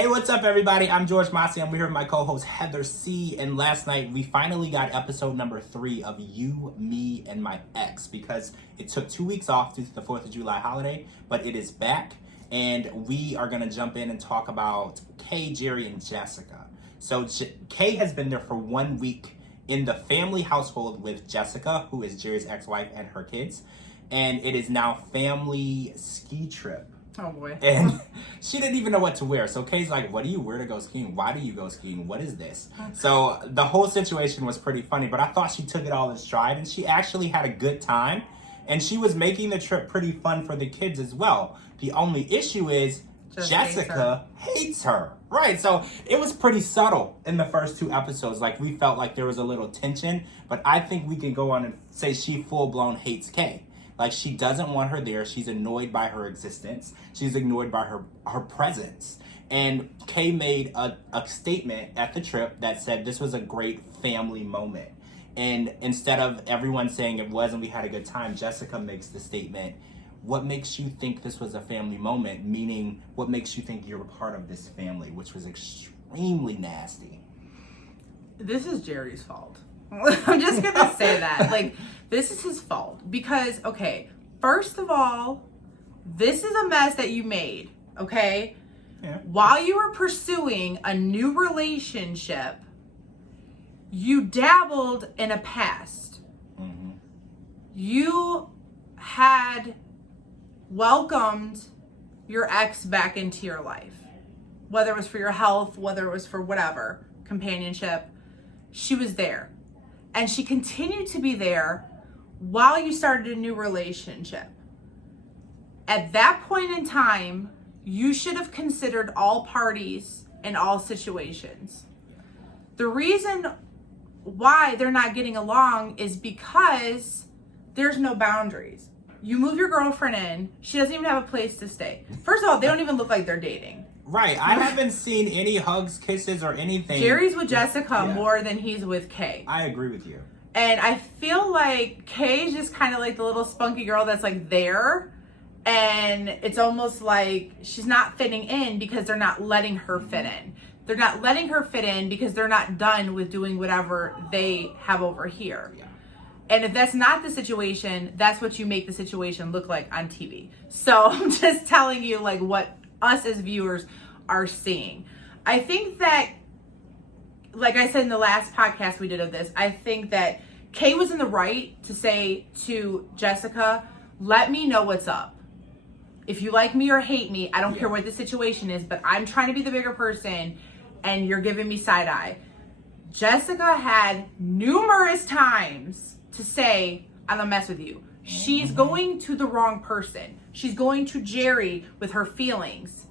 Hey, what's up, everybody? I'm George Mossey. I'm here with my co-host Heather C. And last night we finally got episode number 3 of You, Me, and My Ex, because it took 2 weeks off due to the 4th of July holiday, but it is back, and we are going to jump in and talk about Kay, Jerry, and Jessica. So Kay has been there for 1 week in the family household with Jessica, who is Jerry's ex-wife, and her kids, and it is now family ski trip. Oh boy. And she didn't even know what to wear. So Kay's like, what do you wear to go skiing? Why do you go skiing? What is this? So the whole situation was pretty funny, but I thought she took it all in stride, and she actually had a good time. And she was making the trip pretty fun for the kids as well. The only issue is Jessica hates her. Right, so it was pretty subtle in the first 2 episodes. Like, we felt like there was a little tension, but I think we can go on and say she full-blown hates Kay. Like, she doesn't want her there. She's annoyed by her existence. She's annoyed by her presence. And Kay made a statement at the trip that said this was a great family moment. And instead of everyone saying it was and we had a good time, Jessica makes the statement, what makes you think this was a family moment? Meaning, what makes you think you're a part of this family? Which was extremely nasty. This is Jerry's fault. I'm just gonna say that. Like, this is his fault. Because, okay, first of all, this is a mess that you made, okay? Yeah. While you were pursuing a new relationship, you dabbled in a past. Mm-hmm. You had welcomed your ex back into your life. Whether it was for your health, whether it was for whatever, companionship, she was there. And she continued to be there while you started a new relationship. At that point in time, you should have considered all parties in all situations. The reason why they're not getting along is because there's no boundaries. You move your girlfriend in, she doesn't even have a place to stay. First of all, they don't even look like they're dating. Right, I haven't seen any hugs, kisses, or anything. Jerry's with Jessica more than he's with Kay. I agree with you. And I feel like Kay's just kind of like the little spunky girl that's like there. And it's almost like she's not fitting in because they're not letting her fit in. They're not letting her fit in because they're not done with doing whatever they have over here. Yeah. And if that's not the situation, that's what you make the situation look like on TV. So I'm just telling you like what us as viewers are seeing. I think that, like I said in the last podcast we did of this, I think that Kay was in the right to say to Jessica, let me know what's up. If you like me or hate me, I don't care what the situation is, but I'm trying to be the bigger person and you're giving me side eye. Jessica had numerous times to say, I don't mess with you. She's going to the wrong person. She's going to Jerry with her feelings.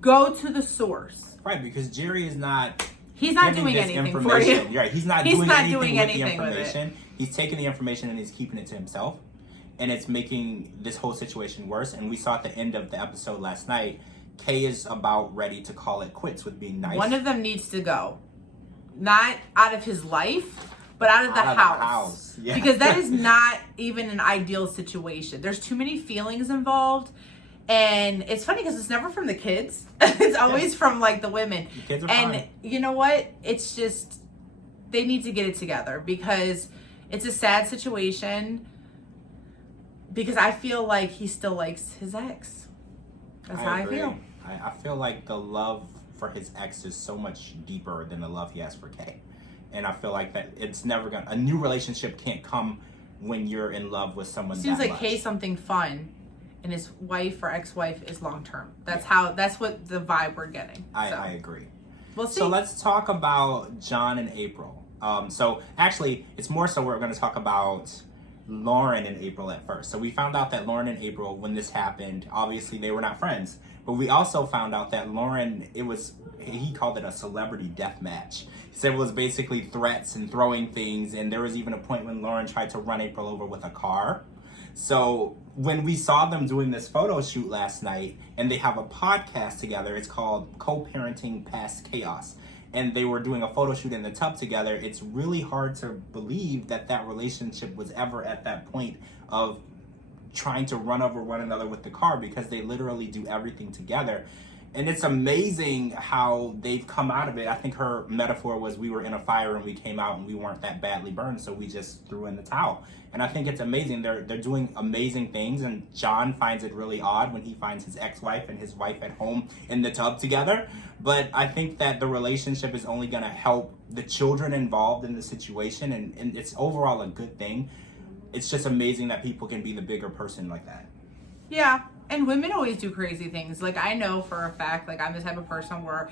Go to the source. Right, because Jerry is not... He's not doing anything for you. Right, he's not doing anything with the information. He's taking the information and he's keeping it to himself. And it's making this whole situation worse. And we saw at the end of the episode last night, Kay is about ready to call it quits with being nice. One of them needs to go. Not out of his life, but out of the house. Yeah. Because that is not even an ideal situation. There's too many feelings involved. And it's funny because it's never from the kids. It's always from like the women. The kids are fine. You know what? It's just, they need to get it together because it's a sad situation. Because I feel like he still likes his ex. That's how I feel. I feel like the love for his ex is so much deeper than the love he has for Kay. And I feel like that it's never a new relationship can't come when you're in love with someone that much. Seems like Kay's something fun. And his wife or ex-wife is long-term. That's what the vibe we're getting. I agree. We'll see. So let's talk about John and April. So actually, it's more so we're going to talk about Lauren and April at first. So we found out that Lauren and April, when this happened, obviously they were not friends. But we also found out that Lauren, he called it a celebrity death match. He said it was basically threats and throwing things. And there was even a point when Lauren tried to run April over with a car. So when we saw them doing this photo shoot last night, and they have a podcast together, it's called Co-Parenting Past Chaos, and they were doing a photo shoot in the tub together, it's really hard to believe that that relationship was ever at that point of trying to run over one another with the car, because they literally do everything together. And it's amazing how they've come out of it. I think her metaphor was we were in a fire and we came out and we weren't that badly burned, so we just threw in the towel. And I think it's amazing. They're doing amazing things, and John finds it really odd when he finds his ex-wife and his wife at home in the tub together. But I think that the relationship is only going to help the children involved in the situation, and it's overall a good thing. It's just amazing that people can be the bigger person like that. Yeah, and women always do crazy things. Like, I know for a fact, like, I'm the type of person where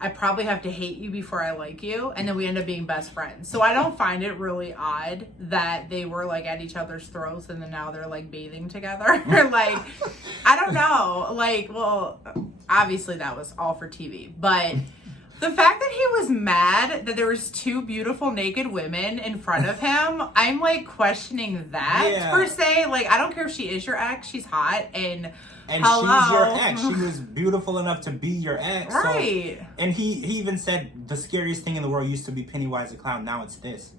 I probably have to hate you before I like you, and then we end up being best friends. So I don't find it really odd that they were, like, at each other's throats, and then now they're, like, bathing together. Like, I don't know. Like, well, obviously that was all for TV, but the fact that he was mad that there was two beautiful naked women in front of him, I'm like questioning that per se. Like, I don't care if she is your ex, she's hot, and hello. She's your ex. She was beautiful enough to be your ex. Right. So, and he even said the scariest thing in the world used to be Pennywise the Clown. Now it's this.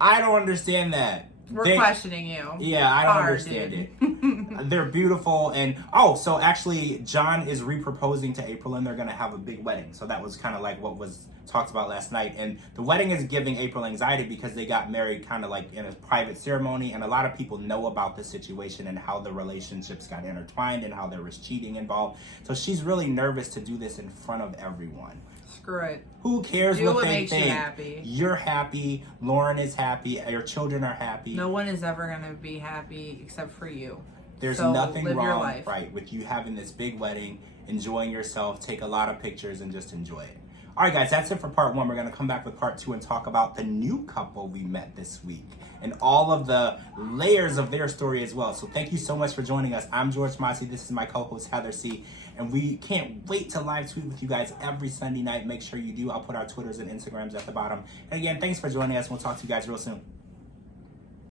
I don't understand that. We're questioning you. Yeah, I don't understand it. They're beautiful, and so actually, John is re-proposing to April, and they're gonna have a big wedding. So that was kind of like what was talked about last night, and the wedding is giving April anxiety because they got married kind of like in a private ceremony, and a lot of people know about the situation and how the relationships got intertwined and how there was cheating involved. So she's really nervous to do this in front of everyone. Screw it. Who cares what they makes think? You happy. You're happy. Lauren is happy. Your children are happy. No one is ever going to be happy except for you. There's nothing wrong, right, with you having this big wedding, enjoying yourself, take a lot of pictures, and just enjoy it. All right, guys, that's it for part 1. We're going to come back with part 2 and talk about the new couple we met this week and all of the layers of their story as well. So thank you so much for joining us. I'm George Mossey. This is my co-host, Heather C. And we can't wait to live tweet with you guys every Sunday night. Make sure you do. I'll put our Twitters and Instagrams at the bottom. And again, thanks for joining us. We'll talk to you guys real soon.